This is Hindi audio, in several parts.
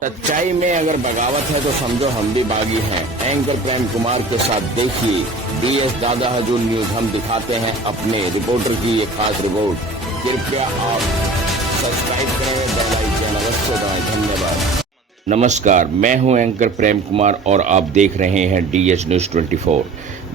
सच्चाई में अगर बगावत है तो समझो हम भी बागी हैं। एंकर प्रेम कुमार के साथ देखिए डीएस दादा हजूर न्यूज। हम दिखाते हैं अपने रिपोर्टर की ये खास रिपोर्ट। कृपया आप सब्सक्राइब करें, बेल आइकन अवश्य दबाएं। धन्यवाद। नमस्कार, मैं हूं एंकर प्रेम कुमार और आप देख रहे हैं डीएस न्यूज 24।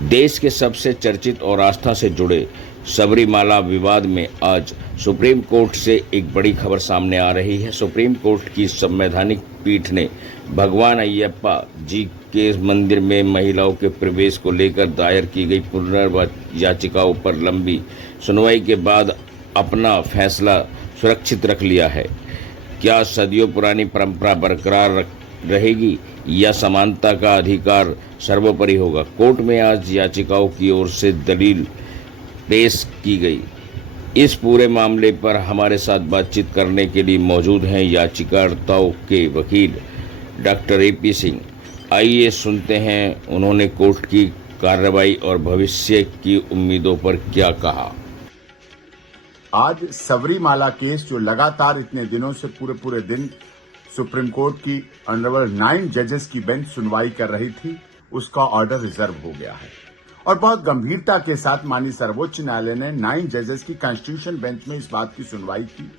देश के सबसे चर्चित और आस्था से जुड़े सबरीमाला विवाद में आज सुप्रीम कोर्ट से एक बड़ी खबर सामने आ रही है। सुप्रीम कोर्ट की संवैधानिक पीठ ने भगवान अयप्पा जी के मंदिर में महिलाओं के प्रवेश को लेकर दायर की गई पुनर्विचार याचिकाओं पर लंबी सुनवाई के बाद अपना फैसला सुरक्षित रख लिया है। क्या सदियों पुरानी परंपरा बरकरार रहेगी या समानता का अधिकार सर्वोपरि होगा? कोर्ट में आज याचिकाओं की ओर से दलील पेश की गई। इस पूरे मामले पर हमारे साथ बातचीत करने के लिए मौजूद हैं याचिकाकर्ताओं के वकील डॉक्टर एपी सिंह। आइए सुनते हैं उन्होंने कोर्ट की कार्रवाई और भविष्य की उम्मीदों पर क्या कहा। आज सबरीमाला केस जो लगातार इतने दिनों से पूरे दिन सुप्रीम कोर्ट की ऑनरेबल 9 जजेस की बेंच सुनवाई कर रही थी, उसका ऑर्डर रिजर्व हो गया है और बहुत गंभीरता के साथ माननीय सर्वोच्च न्यायालय ने 9 जजेस की कॉन्स्टिट्यूशन बेंच में इस बात की सुनवाई की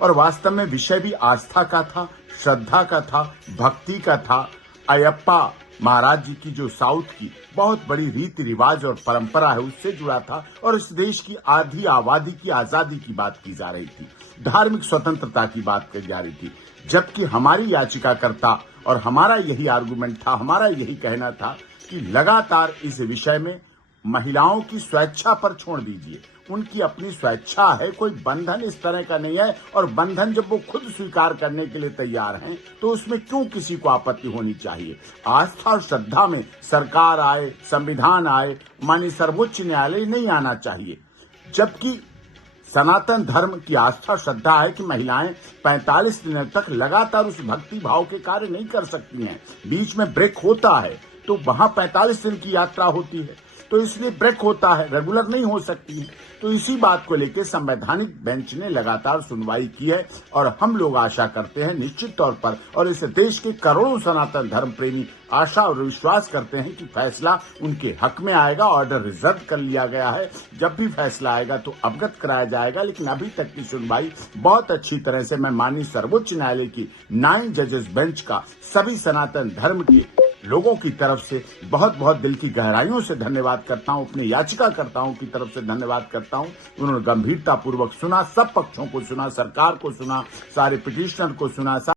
और वास्तव में विषय भी आस्था का था, श्रद्धा का था, भक्ति का था। अयप्पा महाराज जी की जो साउथ की बहुत बड़ी रीति रिवाज और परंपरा है उससे जुड़ा था और इस देश की आधी आबादी की आजादी की बात की जा रही थी, धार्मिक स्वतंत्रता की बात की जा रही थी। जबकि हमारी याचिकाकर्ता और हमारा यही आर्गुमेंट था, हमारा यही कहना था कि लगातार इस विषय में महिलाओं की स्वेच्छा पर छोड़ दीजिए, उनकी अपनी स्वेच्छा है, कोई बंधन इस तरह का नहीं है और बंधन जब वो खुद स्वीकार करने के लिए तैयार हैं तो उसमें क्यों किसी को आपत्ति होनी चाहिए। आस्था और श्रद्धा में सरकार आए, संविधान आए, माननीय सर्वोच्च न्यायालय नहीं आना चाहिए। जबकि सनातन धर्म की आस्था श्रद्धा है कि महिलाएं 45 दिनों तक लगातार उस भक्ति भाव के कार्य नहीं कर सकती हैं। बीच में ब्रेक होता है तो वहां 45 दिन की यात्रा होती है, तो इसलिए ब्रेक होता है, रेगुलर नहीं हो सकती है। तो इसी बात को लेकर संवैधानिक बेंच ने लगातार सुनवाई की है और हम लोग आशा करते हैं निश्चित तौर पर, और इस देश के करोड़ों सनातन धर्म प्रेमी आशा और विश्वास करते हैं कि फैसला उनके हक में आएगा। ऑर्डर रिजर्व कर लिया गया है, जब भी फैसला आएगा तो अवगत कराया जाएगा। लेकिन अभी तक की सुनवाई बहुत अच्छी तरह से मैं माननीय सर्वोच्च न्यायालय की 9 जजेस बेंच का सभी सनातन धर्म के लोगों की तरफ से बहुत दिल की गहराइयों से धन्यवाद करता हूं। अपने याचिकाकर्ताओं की तरफ से धन्यवाद करता हूं। उन्होंने गंभीरता पूर्वक सुना, सब पक्षों को सुना, सरकार को सुना, सारे पिटिशनर को सुना।